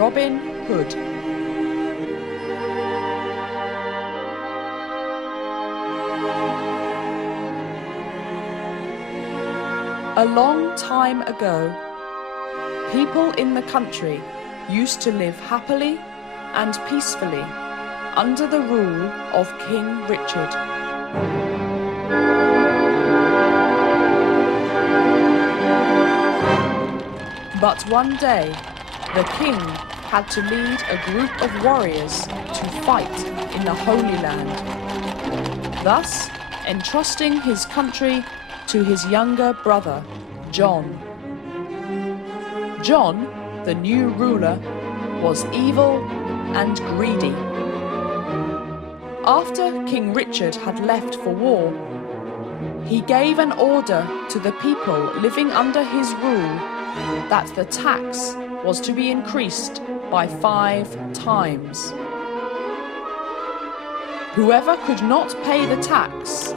Robin Hood. A long time ago, people in the country used to live happily and peacefully under the rule of King Richard. But one day, the king had to lead a group of warriors to fight in the Holy Land, thus entrusting his country to his younger brother, John. John, the new ruler, was evil and greedy. After King Richard had left for war, he gave an order to the people living under his rule that the tax was to be increased by 5 times. Whoever could not pay the tax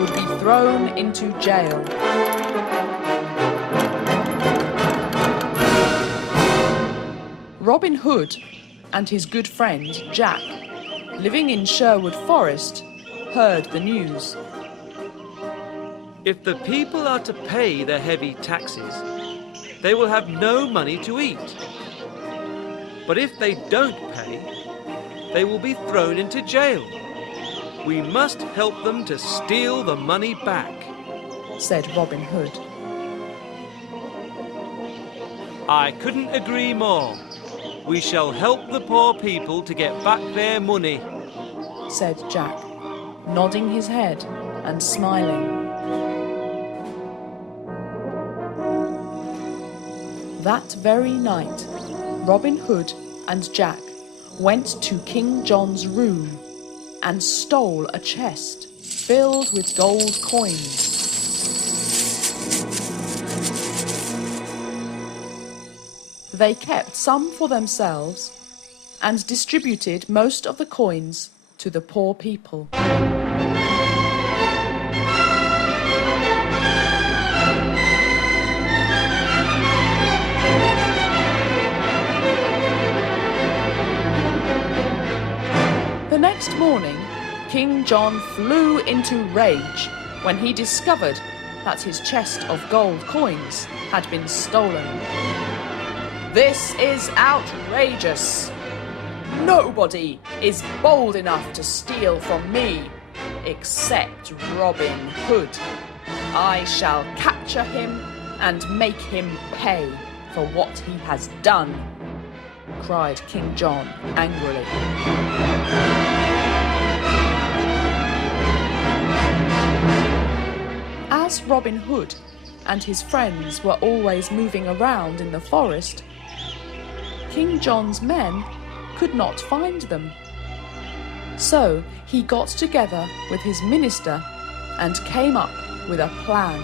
would be thrown into jail. Robin Hood and his good friend Jack, living in Sherwood Forest, heard the news. If the people are to pay the heavy taxes, they will have no money to eat. But if they don't pay, they will be thrown into jail. We must help them to steal the money back, said Robin Hood. I couldn't agree more. We shall help the poor people to get back their money, said Jack, nodding his head and smiling. That very night, Robin Hood and Jack went to King John's room and stole a chest filled with gold coins. They kept some for themselves and distributed most of the coins to the poor people. The next morning, King John flew into rage when he discovered that his chest of gold coins had been stolen. This is outrageous! Nobody is bold enough to steal from me, except Robin Hood. I shall capture him and make him pay for what he has done, cried King John angrily. As Robin Hood and his friends were always moving around in the forest, King John's men could not find them. So he got together with his minister and came up with a plan.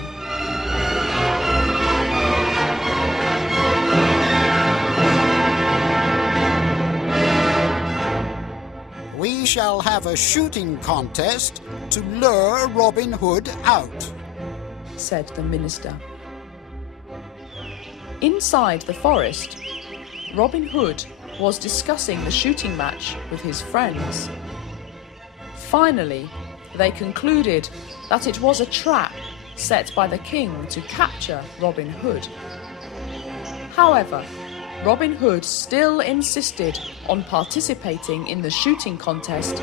We shall have a shooting contest to lure Robin Hood out, said the minister. Inside the forest, Robin Hood was discussing the shooting match with his friends. Finally, they concluded that it was a trap set by the king to capture Robin Hood. However, Robin Hood still insisted on participating in the shooting contest,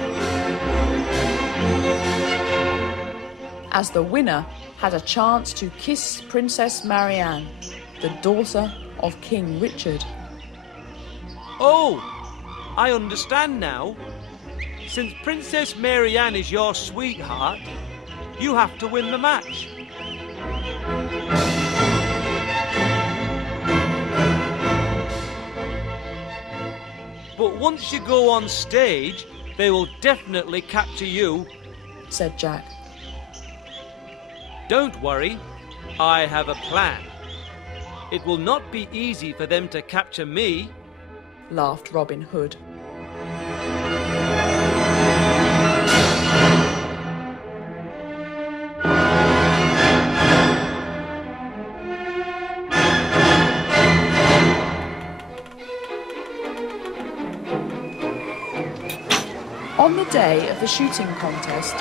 as the winner had a chance to kiss Princess Marianne, the daughter of King Richard. Oh, I understand now. Since Princess Marianne is your sweetheart, you have to win the match. But once you go on stage, they will definitely capture you, said Jack. Don't worry, I have a plan. It will not be easy for them to capture me, laughed Robin Hood. On the day of the shooting contest,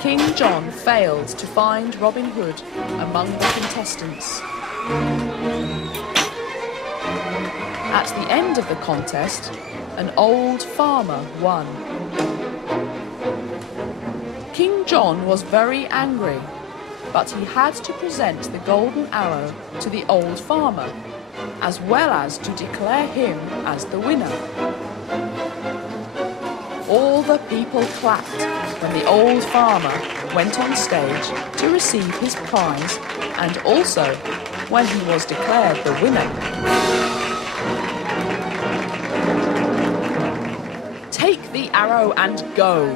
King John failed to find Robin Hood among the contestants. At the end of the contest, an old farmer won. King John was very angry, but he had to present the golden arrow to the old farmer, as well as to declare him as the winner. All the people clapped when the old farmer went on stage to receive his prize, and also when he was declared the winner. "Take the arrow and go,"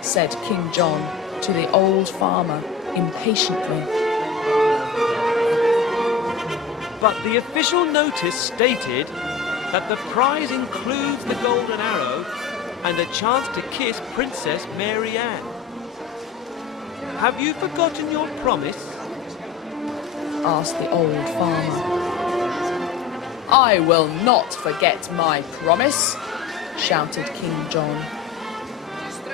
said King John to the old farmer impatiently. But the official notice stated that the prize includes the golden arrow and a chance to kiss Princess Mary Ann. Have you forgotten your promise? Asked the old farmer. "I will not forget my promise," shouted King John.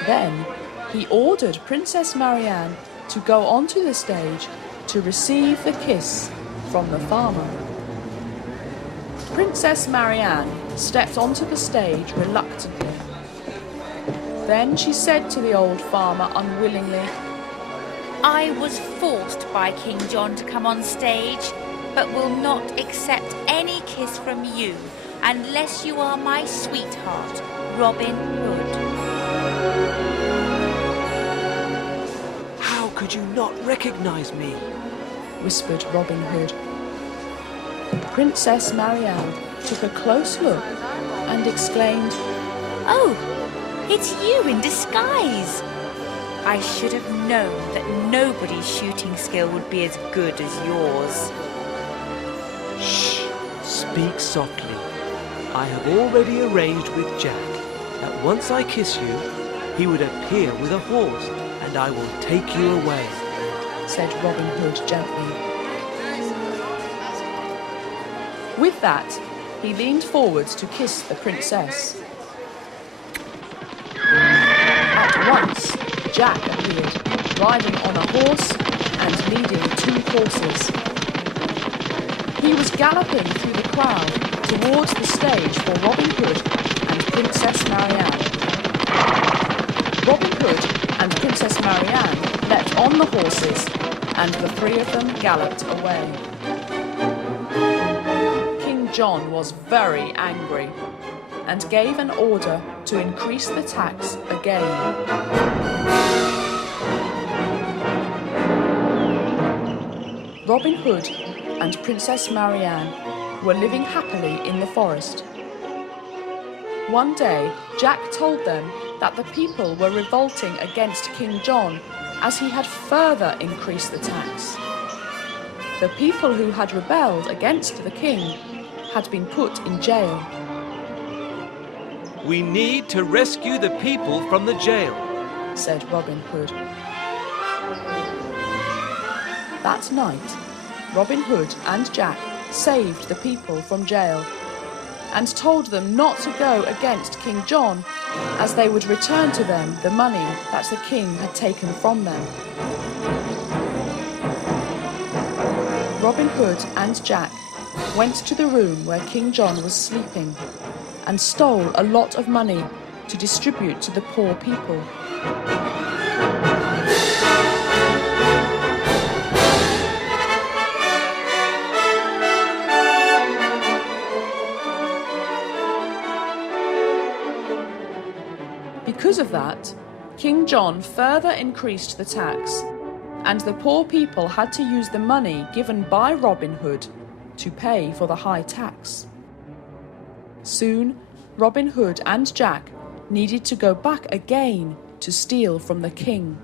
Then he ordered Princess Marianne to go onto the stage to receive the kiss from the farmer. Princess Marianne stepped onto the stage reluctantly. Then she said to the old farmer unwillingly, "I was forced by King John to come on stage, but will not accept any kiss from you unless you are my sweetheart, Robin Hood." How could you not recognize me? Whispered Robin Hood. Princess Marianne took a close look and exclaimed, "Oh, it's you in disguise! I should have known that nobody's shooting skill would be as good as yours." Shh! Speak softly. I have already arranged with Jack that once I kiss you, he would appear with a horse and I will take you away, said Robin Hood gently. With that, he leaned forward to kiss the princess. At once, Jack appeared, riding on a horse and leading 2 horses. He was galloping through the crowd towards the stage for Robin Hood and Princess Marianne. Robin Hood and Princess Marianne leapt on the horses, and the 3 of them galloped away. King John was very angry and gave an order to increase the tax again. Robin Hood and Princess Marianne were living happily in the forest. One day, Jack told them that the people were revolting against King John as he had further increased the tax. The people who had rebelled against the king had been put in jail. We need to rescue the people from the jail, said Robin Hood. That night, Robin Hood and Jack saved the people from jail and told them not to go against King John, as they would return to them the money that the king had taken from them. Robin Hood and Jack went to the room where King John was sleeping and stole a lot of money to distribute to the poor people. Because of that, King John further increased the tax, and the poor people had to use the money given by Robin Hood to pay for the high tax. Soon, Robin Hood and Jack needed to go back again to steal from the king.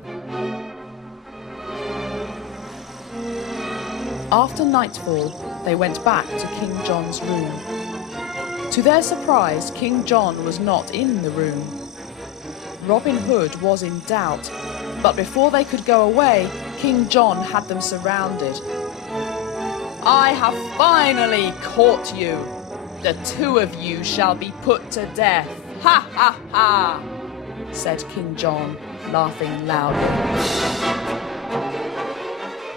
After nightfall, they went back to King John's room. To their surprise, King John was not in the room. Robin Hood was in doubt, but before they could go away, King John had them surrounded. "I have finally caught you. The 2 of you shall be put to death. Ha ha ha!" said King John, laughing loudly.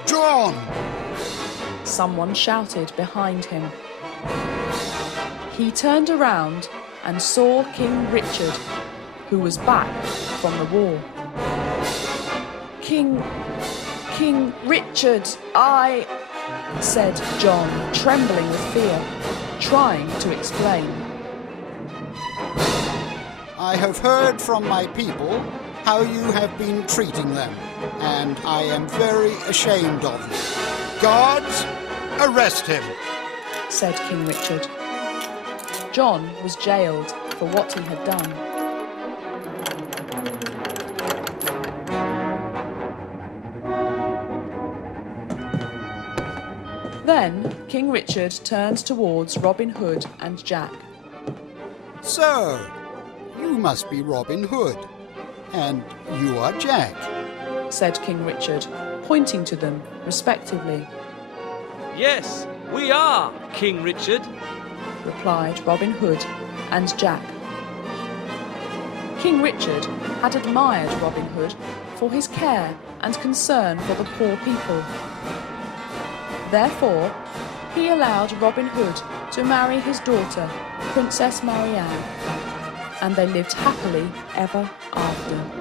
John! Someone shouted behind him. He turned around and saw King Richard, who was back from the war. King Richard, said John, trembling with fear, trying to explain. I have heard from my people how you have been treating them, and I am very ashamed of you. Guards, arrest him, said King Richard. John was jailed for what he had done. Then King Richard turned towards Robin Hood and Jack. So, you must be Robin Hood, and you are Jack, said King Richard, pointing to them respectively. Yes, we are, King Richard, replied Robin Hood and Jack. King Richard had admired Robin Hood for his care and concern for the poor people. Therefore, he allowed Robin Hood to marry his daughter, Princess Marianne, and they lived happily ever after.